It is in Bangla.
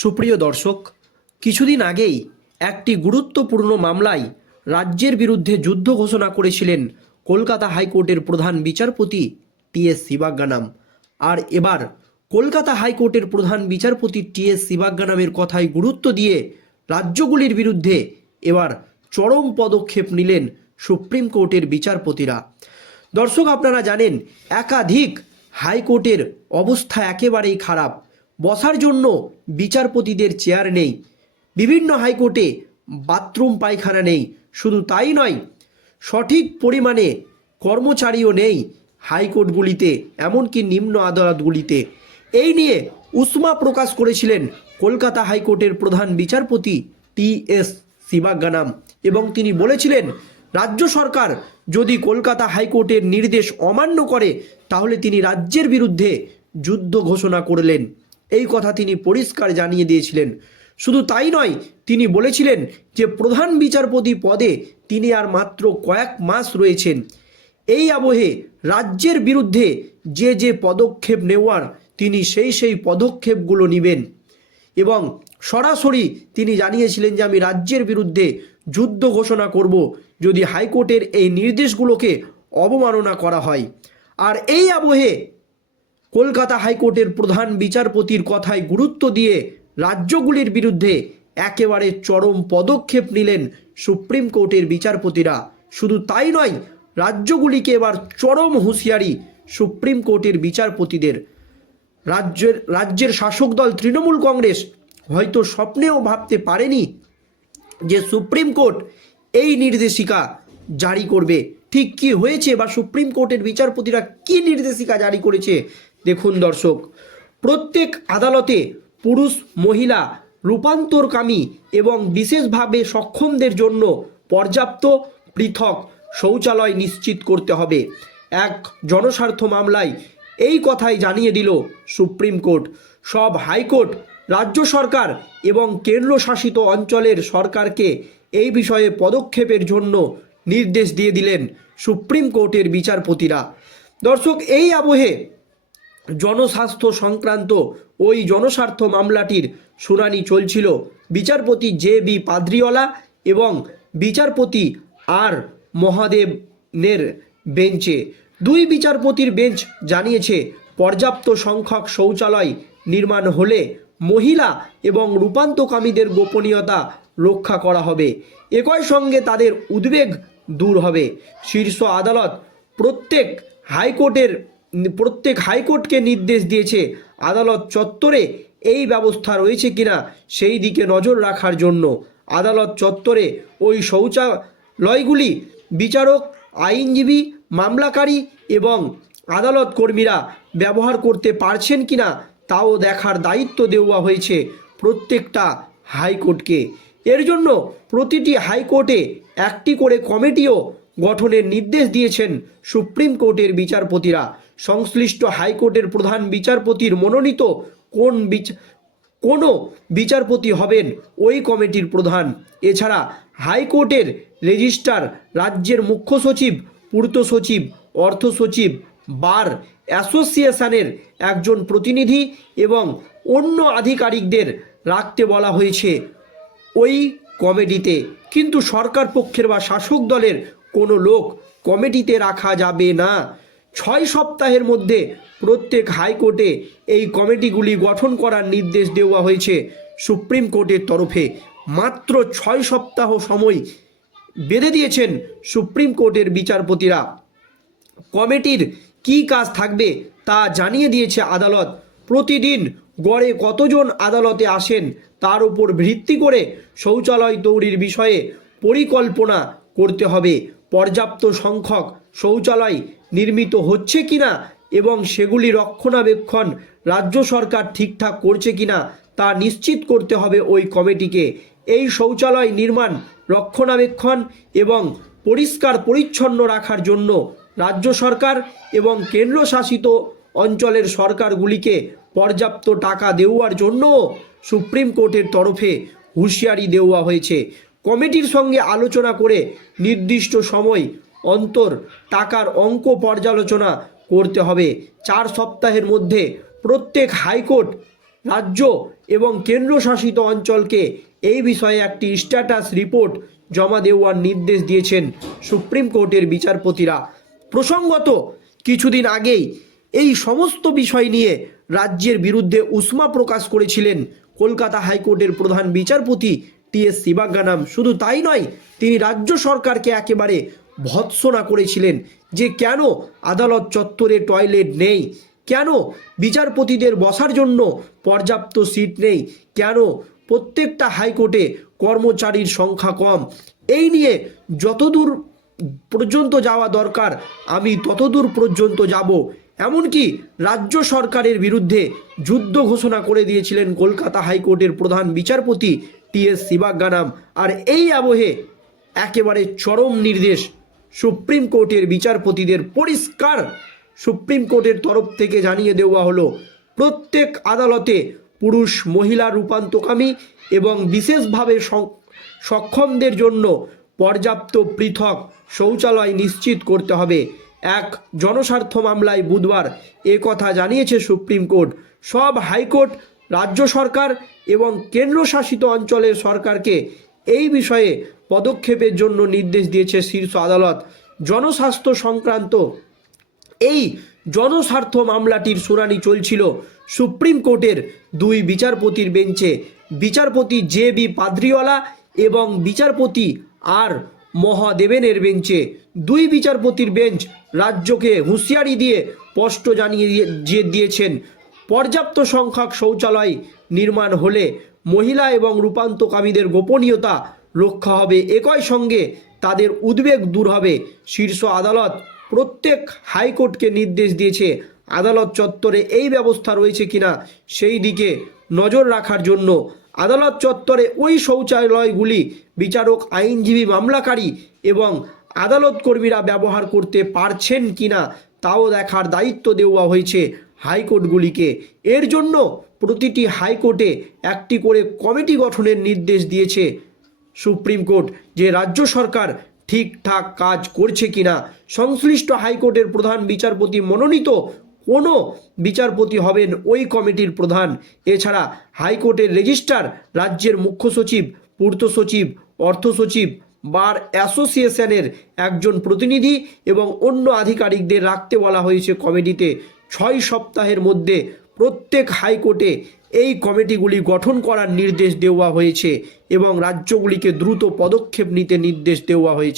সুপ্রিয় দর্শক, কিছুদিন আগেই একটি গুরুত্বপূর্ণ মামলায় রাজ্যের বিরুদ্ধে যুদ্ধ ঘোষণা করেছিলেন কলকাতা হাইকোর্টের প্রধান বিচারপতি টি এস শিবাজ্ঞানাম। আর এবার কলকাতা হাইকোর্টের প্রধান বিচারপতি টি এস শিবাজ্ঞানামের কথায় গুরুত্ব দিয়ে রাজ্যগুলির বিরুদ্ধে এবার চরম পদক্ষেপ নিলেন সুপ্রিম কোর্টের বিচারপতিরা। দর্শক, আপনারা জানেন, একাধিক হাইকোর্টের অবস্থা একেবারেই খারাপ। বসার জন্য বিচারপতিদের চেয়ার নেই। বিভিন্ন হাইকোর্টে বাথরুম পায়খানা নেই। শুধু তাই নয়, সঠিক পরিমাণে কর্মচারীও নেই হাইকোর্টগুলিতে, এমনকি নিম্ন আদালতগুলিতে। এই নিয়ে উষ্মা প্রকাশ করেছিলেন কলকাতা হাইকোর্টের প্রধান বিচারপতি টি এস শিবাজ্ঞানাম এবং তিনি বলেছিলেন, রাজ্য সরকার যদি কলকাতা হাইকোর্টের নির্দেশ অমান্য করে, তাহলে তিনি রাজ্যের বিরুদ্ধে যুদ্ধ ঘোষণা করলেন। এই কথা তিনি পরিষ্কার জানিয়ে দিয়েছিলেন। শুধু তাই নয়, তিনি বলেছিলেন যে প্রধান বিচারপতি পদে তিনি আর মাত্র কয়েক মাস রয়েছেন। এই আবহে রাজ্যের বিরুদ্ধে যে যে পদক্ষেপ নেওয়ার তিনি সেই সেই পদক্ষেপগুলো নেবেন। এবং সরাসরি তিনি জানিয়েছিলেন যে আমি রাজ্যের বিরুদ্ধে যুদ্ধ ঘোষণা করব যদি হাইকোর্টের এই নির্দেশগুলোকে অবমাননা করা হয়। আর এই আবহে কলকাতা হাইকোর্টের প্রধান বিচারপতির কথায় গুরুত্ব দিয়ে রাজ্যগুলির বিরুদ্ধে একেবারে চরম পদক্ষেপ নিলেন সুপ্রিম কোর্টের বিচারপতিরা। শুধু তাই নয়, রাজ্যগুলিকে এবার চরম হুঁশিয়ারি সুপ্রিম কোর্টের বিচারপতিদের। রাজ্যের রাজ্যের শাসক দল তৃণমূল কংগ্রেস হয়তো স্বপ্নেও ভাবতে পারেনি যে সুপ্রিম কোর্ট এই নির্দেশিকা জারি করবে। ঠিক কি হয়েছে বা সুপ্রিম কোর্টের বিচারপতিরা কি নির্দেশিকা জারি করেছে দেখুন দর্শক, প্রত্যেক আদালতে পুরুষ, মহিলা রূপান্তরকামী এবং বিশেষভাবে সক্ষমদের জন্য পর্যাপ্ত পৃথক শৌচালয় নিশ্চিত করতে হবে। এক জনস্বার্থ মামলায় এই কথাই জানিয়ে দিল সুপ্রিম কোর্ট। সব হাইকোর্ট, রাজ্য সরকার এবং কেন্দ্রশাসিত অঞ্চলের সরকারকে এই বিষয়ে পদক্ষেপের জন্য নির্দেশ দিয়ে দিলেন সুপ্রিম কোর্টের বিচারপতিরা। দর্শক, এই আবহে জনস্বাস্থ্য সংক্রান্ত ওই জনস্বার্থ মামলাটির শুনানি চলছিল। বিচারপতি জে বি পাদ্রিওয়ালা এবং বিচারপতি আর মহাদেবনের বেঞ্চে। দুই বিচারপতির বেঞ্চ জানিয়েছে, পর্যাপ্ত সংখ্যক শৌচালয় নির্মাণ হলে মহিলা এবং রূপান্তকামীদের গোপনীয়তা রক্ষা করা হবে। একই সঙ্গে তাদের উদ্বেগ দূর হবে। শীর্ষ আদালত প্রত্যেক হাইকোর্টের প্রত্যেক হাইকোর্টকে নির্দেশ দিয়েছে, আদালত চত্বরে এই ব্যবস্থা রয়েছে কিনা সেই দিকে নজর রাখার জন্য। আদালত চত্বরে ওই শৌচালয়গুলি বিচারক, আইনজীবী, মামলাকারী এবং আদালত কর্মীরা ব্যবহার করতে পারছেন কিনা তাও দেখার দায়িত্ব দেওয়া হয়েছে প্রত্যেকটা হাইকোর্টকে। এর জন্য প্রতিটি হাইকোর্টে একটি করে কমিটিও গঠনের নির্দেশ দিয়েছেন সুপ্রিম কোর্টের বিচারপতিরা। সংশ্লিষ্ট হাইকোর্টের প্রধান বিচারপতির মনোনীত কোন কোনো বিচারপতি হবেন ওই কমিটির প্রধান। এছাড়া হাইকোর্টের রেজিস্ট্রার, রাজ্যের মুখ্য সচিব, পূর্ত সচিব, অর্থ সচিব, বার অ্যাসোসিয়েশনের একজন প্রতিনিধি এবং অন্য আধিকারিকদের রাখতে বলা হয়েছে ওই কমিটিতে। কিন্তু সরকার পক্ষের বা শাসক দলের কোনো লোক কমিটিতে রাখা যাবে না। ছয় সপ্তাহের মধ্যে প্রত্যেক হাইকোর্টে এই কমিটিগুলি গঠন করার নির্দেশ দেওয়া হয়েছে সুপ্রিম কোর্টের তরফে। মাত্র ছয় সপ্তাহ সময় বেঁধে দিয়েছেন সুপ্রিম কোর্টের বিচারপতিরা। কমিটির কী কাজ থাকবে তা জানিয়ে দিয়েছে আদালত। প্রতিদিন গড়ে কতজন আদালতে আসেন তার উপর ভিত্তি করে শৌচালয় তৈরির বিষয়ে পরিকল্পনা করতে হবে। পর্যাপ্ত সংখ্যক শৌচালয় নির্মিত হচ্ছে কিনা এবং সেগুলি রক্ষণাবেক্ষণ রাজ্য সরকার ঠিকঠাক করছে কিনা তা নিশ্চিত করতে হবে ওই কমিটিকে। এই শৌচালয় নির্মাণ রক্ষণাবেক্ষণ এবং পরিষ্কার পরিচ্ছন্ন রাখার জন্য রাজ্য সরকার এবং কেন্দ্রশাসিত অঞ্চলের সরকারগুলিকে পর্যাপ্ত টাকা দেওয়ার জন্য সুপ্রিম কোর্টের তরফে হুঁশিয়ারি দেওয়া হয়েছে। কমিটির সঙ্গে আলোচনা করে নির্দিষ্ট সময় অন্তর টাকার অঙ্ক পর্যালোচনা করতে হবে। চার সপ্তাহের মধ্যে প্রত্যেক হাইকোর্ট, রাজ্য এবং কেন্দ্রশাসিত অঞ্চলকে এই বিষয়ে একটি স্ট্যাটাস রিপোর্ট জমা দেওয়ার নির্দেশ দিয়েছেন সুপ্রিম কোর্টের বিচারপতিরা। প্রসঙ্গত, কিছুদিন আগেই এই সমস্ত বিষয় নিয়ে রাজ্যের বিরুদ্ধে উষ্মা প্রকাশ করেছিলেন কলকাতা হাইকোর্টের প্রধান বিচারপতি টি এস শিবাজ্ঞানাম শুধু তাই নয়, তিনি রাজ্য সরকারকে একেবারে ভৎসনা করেছিলেন যে কেন আদালত চত্বরে টয়লেট নেই, কেন বিচারপতিদের বসার জন্য পর্যাপ্ত সিট নেই, কেন প্রত্যেকটা হাইকোর্টে কর্মচারীর সংখ্যা কম। এই নিয়ে যতদূর পর্যন্ত যাওয়া দরকার, আমি ততদূর পর্যন্ত যাব। এমনকি রাজ্য সরকারের বিরুদ্ধে যুদ্ধ ঘোষণা করে দিয়েছিলেন কলকাতা হাইকোর্টের প্রধান বিচারপতি টি এস শিবাজ্ঞানাম আর এই আবহে একেবারে চরম নির্দেশ সুপ্রিম কোর্টের বিচারপতিদের পরিষ্কার সুপ্রিম কোর্টের তরফ থেকে জানিয়ে দেওয়া হলো, প্রত্যেক আদালতে পুরুষ, মহিলা রূপান্তকামী এবং বিশেষভাবে সক্ষমদের জন্য পর্যাপ্ত পৃথক শৌচালয় নিশ্চিত করতে হবে। এক জনস্বার্থ মামলায় বুধবার এ কথা জানিয়েছে সুপ্রিম কোর্ট। সব হাইকোর্ট রাজ্য সরকার এবং কেন্দ্রশাসিত অঞ্চলের সরকারকে এই বিষয়ে পদক্ষেপের জন্য নির্দেশ দিয়েছে শীর্ষ আদালত। জনস্বাস্থ্য সংক্রান্ত এই জনস্বার্থ মামলাটির শুনানি চলছিল সুপ্রিম কোর্টের দুই বিচারপতির বেঞ্চে। বিচারপতি জে বি পাদ্রিওয়ালা এবং বিচারপতি আর মহাদেবেনের বেঞ্চে। দুই বিচারপতির বেঞ্চ রাজ্যকে হুঁশিয়ারি দিয়ে স্পষ্ট জানিয়ে দিয়ে- দিয়েছেন পর্যাপ্ত সংখ্যক শৌচালয় নির্মাণ হলে মহিলা এবং রূপান্তকামীদের গোপনীয়তা রক্ষা হবে। একই সঙ্গে তাদের উদ্বেগ দূর হবে, শীর্ষ আদালত প্রত্যেক হাইকোর্টকে নির্দেশ দিয়েছে। আদালত চত্বরে এই ব্যবস্থা রয়েছে কিনা সেই দিকে নজর রাখার জন্য আদালত চত্বরে ওই শৌচালয়গুলি বিচারক, আইনজীবী, মামলাকারী এবং আদালত কর্মীরা ব্যবহার করতে পারছেন কিনা তাও দেখার দায়িত্ব দেওয়া হয়েছে। হাইকোর্টগুলিকে। এর জন্য প্রতিটি হাইকোর্টে একটি করে কমিটি গঠনের নির্দেশ দিয়েছে সুপ্রিম কোর্ট যে রাজ্য সরকার ঠিকঠাক কাজ করছে কিনা। সংশ্লিষ্ট হাইকোর্টের প্রধান বিচারপতি মনোনীত কোনো বিচারপতি হবেন ওই কমিটির প্রধান। এছাড়া হাইকোর্টের রেজিস্ট্রার, রাজ্যের মুখ্য সচিব, পূর্ত সচিব, অর্থ সচিব, বার অ্যাসোসিয়েশনের একজন প্রতিনিধি এবং অন্য আধিকারিকদের রাখতে বলা হয়েছে কমিটিতে। ছয় সপ্তাহের মধ্যে প্রত্যেক হাইকোর্টে এই কমিটিগুলি গঠন করার নির্দেশ দেওয়া হয়েছে এবং রাজ্যগুলিকে দ্রুত পদক্ষেপ নিতে নির্দেশ দেওয়া হয়েছে।